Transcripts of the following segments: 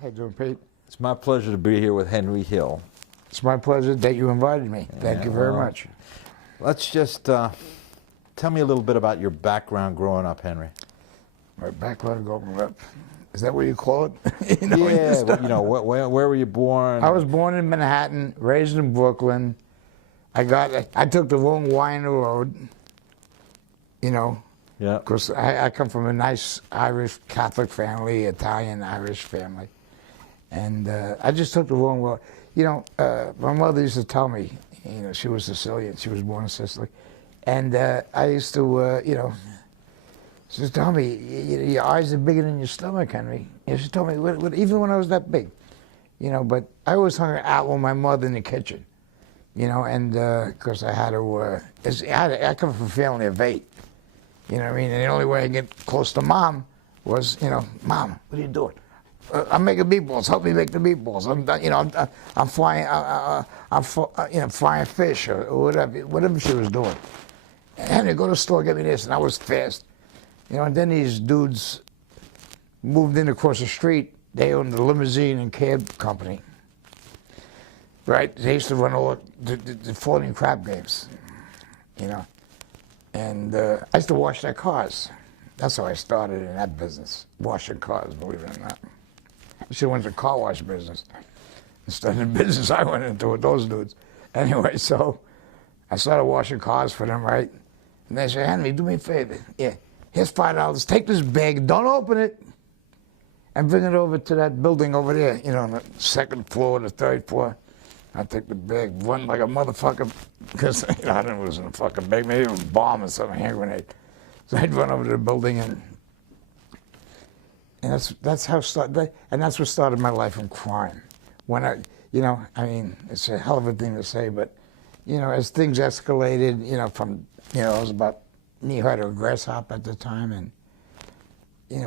How you doing, Pete? It's my pleasure to be here with Henry Hill. It's my pleasure that you invited me. Thank you very much. Let's just tell me a little bit about your background growing up, Henry. My background growing up. Is that what you call it? Where were you born? I was born in Manhattan, raised in Brooklyn. I took the wrong Y in the road, Yeah. because I come from a nice Irish Catholic family, Italian Irish family. And I just took the wrong road. My mother used to tell me, she was Sicilian, she was born in Sicily. And I used to, she used to tell me, your eyes are bigger than your stomach, Henry. She told me, even when I was that big, but I always hung out with my mother in the kitchen, and because I had to, I come from a family of 8, you know what I mean? And the only way I get close to Mom was, Mom, what are you doing? I'm making meatballs. Help me make the meatballs. I'm frying, frying fish or whatever she was doing. Henry, go to the store, get me this, and I was fast. And then these dudes moved in across the street. They owned the limousine and cab company, right? They used to run all the floating crab games, And I used to wash their cars. That's how I started in that business, washing cars, believe it or not. I should have went to the car wash business. Instead of the business I went into with those dudes. Anyway, so I started washing cars for them, right? And they said, Henry, do me a favor. Yeah, here's $5. Take this bag, don't open it, and bring it over to that building over there, on the 2nd floor, the 3rd floor. I take the bag, run like a motherfucker, because I didn't know it was in a fucking bag. Maybe it was a bomb or something, hand grenade. So I'd run over to the building, and that's how it started, and that's what started my life in crime. When it's a hell of a thing to say, but, as things escalated, from, I was about knee-high to a grasshopper at the time, and,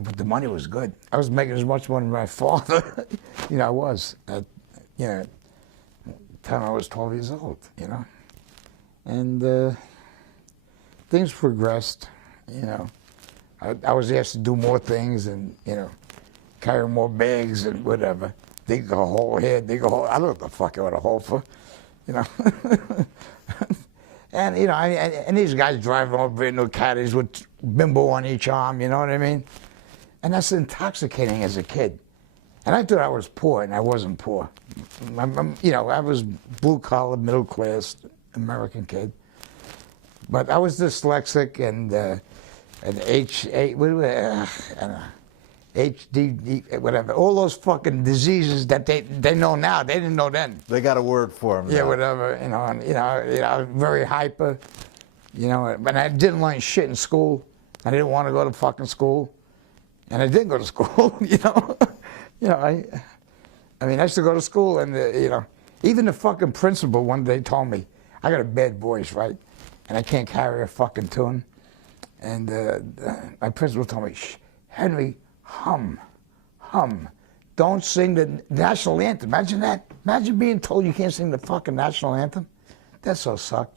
but the money was good. I was making as much money as my father, I was, at, the time I was 12 years old, And things progressed, I was asked to do more things and, carry more bags and whatever. Dig a hole here, dig a hole. I don't know what the fuck I want a hole for, And, and these guys driving over brand new caddies with bimbo on each arm, you know what I mean? And that's intoxicating as a kid. And I thought I was poor, and I wasn't poor. I was blue-collar, middle-class American kid. But I was dyslexic and HD, whatever, all those fucking diseases that they know now, they didn't know then. They got a word for them. Yeah, whatever, very hyper, but I didn't learn shit in school. I didn't want to go to fucking school, and I didn't go to school, I used to go to school, and, even the fucking principal one day told me, I got a bad voice, right, and I can't carry a fucking tune, and my principal told me, shh, Henry, hum. Don't sing the national anthem. Imagine that. Imagine being told you can't sing the fucking national anthem. That so sucked.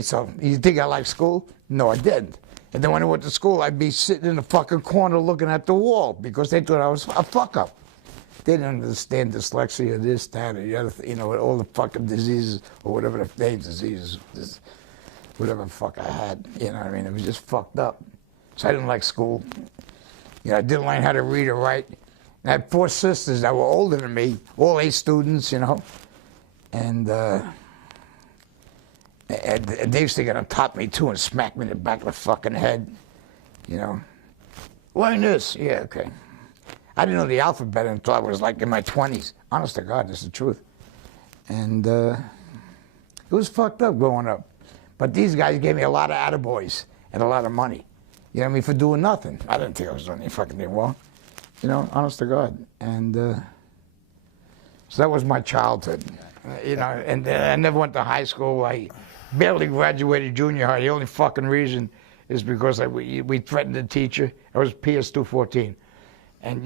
So you think I liked school? No, I didn't. And then when I went to school, I'd be sitting in the fucking corner looking at the wall because they thought I was a fuck up. They didn't understand dyslexia, this, that, or the other, all the fucking diseases or whatever the diseases, whatever the fuck I had. It was just fucked up. So I didn't like school. I didn't learn how to read or write. And I had 4 sisters that were older than me, all A students, And they used to get on top of me too and smack me in the back of the fucking head, Learn this, yeah, okay. I didn't know the alphabet until I was like in my 20s. Honest to God, this is the truth. And it was fucked up growing up. But these guys gave me a lot of attaboys and a lot of money. For doing nothing. I didn't think I was doing any fucking thing wrong. Honest to God. And so that was my childhood. And I never went to high school. I barely graduated junior high. The only fucking reason is because we threatened the teacher. I was PS 214. And,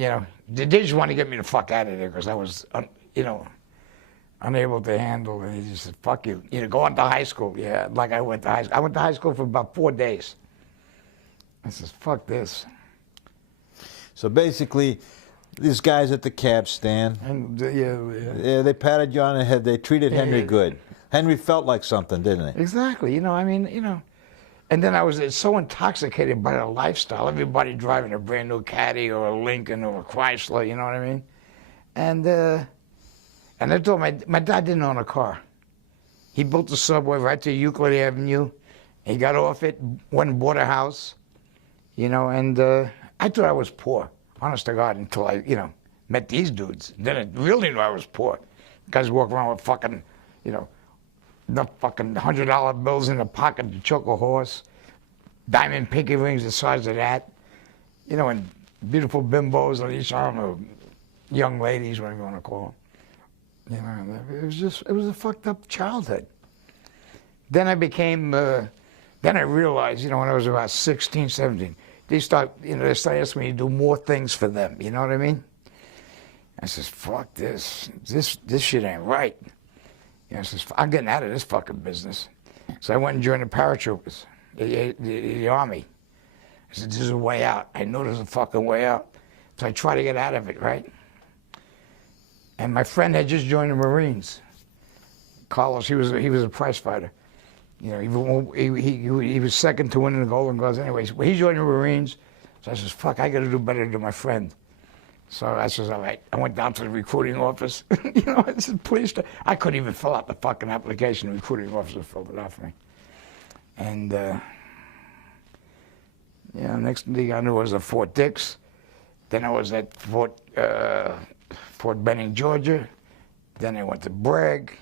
they just wanted to get me the fuck out of there because I was, unable to handle it. He just said, fuck you. Go on to high school. Yeah, like I went to high school. I went to high school for about 4 days. I says, fuck this. So basically, these guys at the cab stand. And Yeah, they patted you on the head. They treated Henry good. Henry felt like something, didn't he? Exactly. You know, I mean, you know. And then I was so intoxicated by the lifestyle. Everybody driving a brand new Caddy or a Lincoln or a Chrysler, you know what I mean? And I told my dad didn't own a car. He built the subway right to Euclid Avenue. He got off it, went and bought a house, you know, and I thought I was poor, honest to God, until I, you know, met these dudes. Then I really knew I was poor. Guys walk around with fucking, you know, the fucking $100 bills in the pocket to choke a horse, diamond pinky rings the size of that, you know, and beautiful bimbos on each arm, or young ladies, whatever you want to call them. You know, it was a fucked up childhood. Then I became, then I realized, you know, when I was about 16, 17, they started asking me to do more things for them, you know what I mean? I says, fuck this shit ain't right. You know, I says, I'm getting out of this fucking business. So I went and joined the paratroopers, the Army. I said, this is a way out. I know there's a fucking way out. So I tried to get out of it, right? And my friend had just joined the Marines. Carlos, he was a prize fighter. You know, he was second to winning the Golden Gloves anyways. But he joined the Marines. So I says, fuck, I got to do better than my friend. So I says, all right. I went down to the recruiting office. You know, I said, please. I couldn't even fill out the fucking application. The recruiting officer filled it out for me. And, yeah, next thing I knew I was at Fort Dix. Then I was at Fort Benning, Georgia. Then I went to Bragg.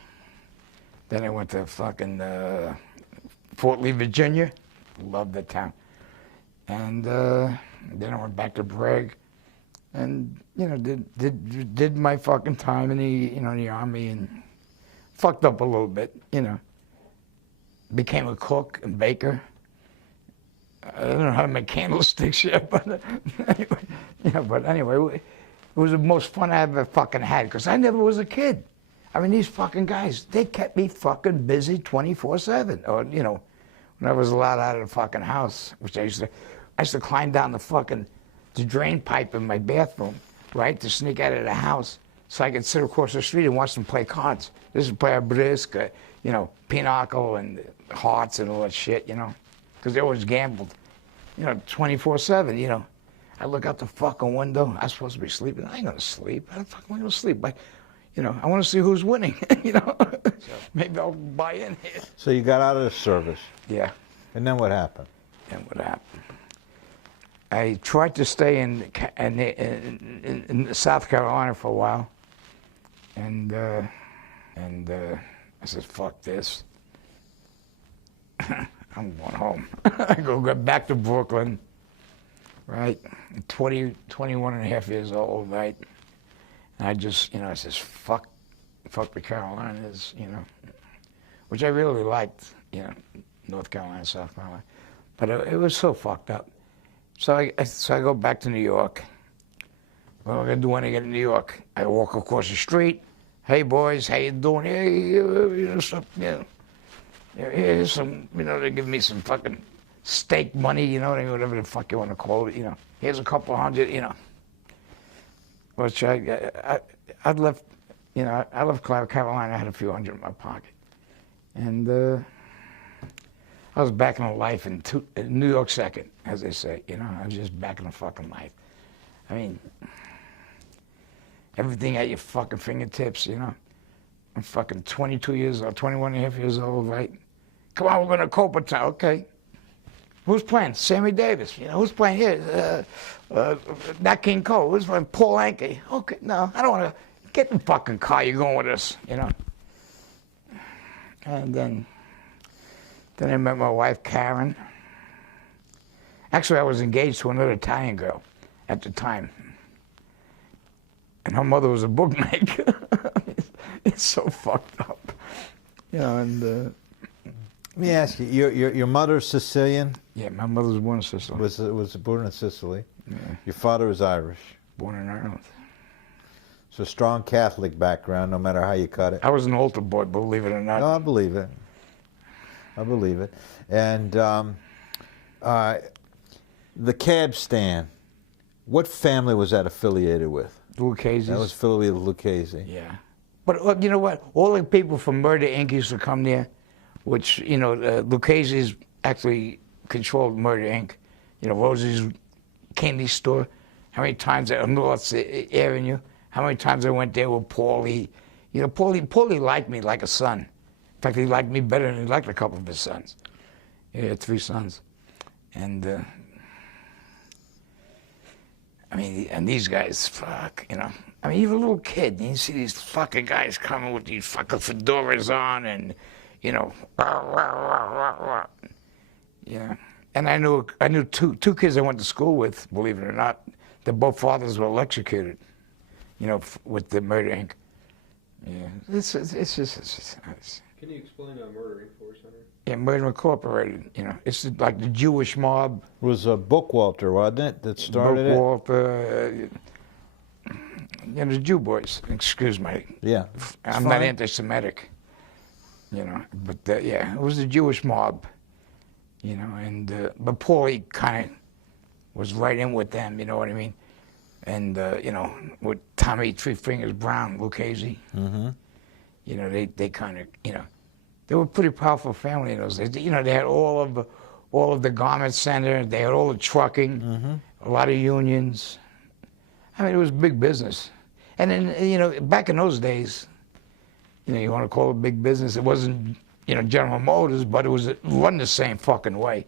Then I went to fucking Fort Lee, Virginia. Loved that town. And then I went back to Bragg. And, you know, did my fucking time in the, you know, in the Army, and fucked up a little bit, you know. Became a cook and baker. I don't know how to make candlesticks yet, but anyway, yeah, but anyway, it was the most fun I ever fucking had, because I never was a kid. I mean, these fucking guys, they kept me fucking busy 24/7. Or, you know, when I was allowed out of the fucking house, which I used to climb down the drain pipe in my bathroom, right, to sneak out of the house so I could sit across the street and watch them play cards. This is play a brisk, you know, pinochle and hearts and all that shit, you know, because they always gambled, you know, 24/7, you know. I look out the fucking window. I'm supposed to be sleeping. I ain't gonna sleep. How the fuck am I gonna sleep? But, you know, I want to see who's winning, you know. Maybe I'll buy in here. So you got out of the service. Yeah. And then what happened? I tried to stay in South Carolina for a while, and I said, "Fuck this! I'm going home." I go back to Brooklyn, right? 21 and a half years old, right? And I just, you know, I says, "Fuck the Carolinas," you know, which I really liked, you know, North Carolina, South Carolina, but it was so fucked up. So I go back to New York. What am I gonna do when I get to New York? I walk across the street. Hey boys, how you doing? Hey, you know, some, you know, here's some, you know, they give me some fucking steak money, you know, whatever the fuck you want to call it, you know. Here's a couple hundred, you know. Which I left, you know, I left Carolina. I had a few hundred in my pocket, and I was back in life in New York second, as they say. You know, I was just back in the fucking life. I mean, everything at your fucking fingertips, you know. I'm fucking 22 years old, 21 and a half years old, right? Come on, we're going to Coppertown. Okay. Who's playing? Sammy Davis. You know, who's playing here? Nat King Cole. Who's playing? Paul Anka. Okay, no, I don't want to. Get in the fucking car. You're going with us, you know. And then I met my wife, Karen. Actually, I was engaged to another Italian girl at the time. And her mother was a bookmaker. It's so fucked up. You know, and... Let me ask you, your mother's Sicilian? Yeah, my mother was born in Sicily. Was born in Sicily. Yeah. Your father was Irish. Born in Ireland. So strong Catholic background, no matter how you cut it. I was an altar boy, believe it or not. No, I believe it. I believe it. And the cab stand, what family was that affiliated with? Lucchese's. That was filled with Lucchese. Yeah. But look, you know what? All the people from Murder Inc. used to come there, which, you know, Lucchese's actually controlled Murder Inc. You know, Rosie's candy store. How many times on North Avenue? How many times I went there with Paulie? You know, Paulie liked me like a son. In fact, he liked me better than he liked a couple of his sons. He had 3 sons. And, I mean, and these guys, fuck, you know. I mean, you're a little kid, and you see these fucking guys coming with these fucking fedoras on and, you know, rah, rah, rah, rah, rah. Yeah. And I knew two kids I went to school with, believe it or not, that both fathers were electrocuted, you know, with the Murder Inc. Yeah, it's just nice. Can you explain Murder Inc. for us, Henry? Yeah, Murder Incorporated, you know, it's like the Jewish mob. It was Bookwalter, wasn't it, that started it? Bookwalter, you know, the Jew boys, excuse me. Yeah. I'm not anti-Semitic, you know, but yeah, it was the Jewish mob, you know, and, but Paulie kind of was right in with them, you know what I mean? And, you know, with Tommy Three Fingers Brown, Lucchese, you know, they kind of, you know, they were a pretty powerful family in those days. You know, they had all of the garment center, they had all the trucking, a lot of unions. I mean, it was big business. And then, you know, back in those days, you know, you want to call it big business, it wasn't, you know, General Motors, but it was run the same fucking way.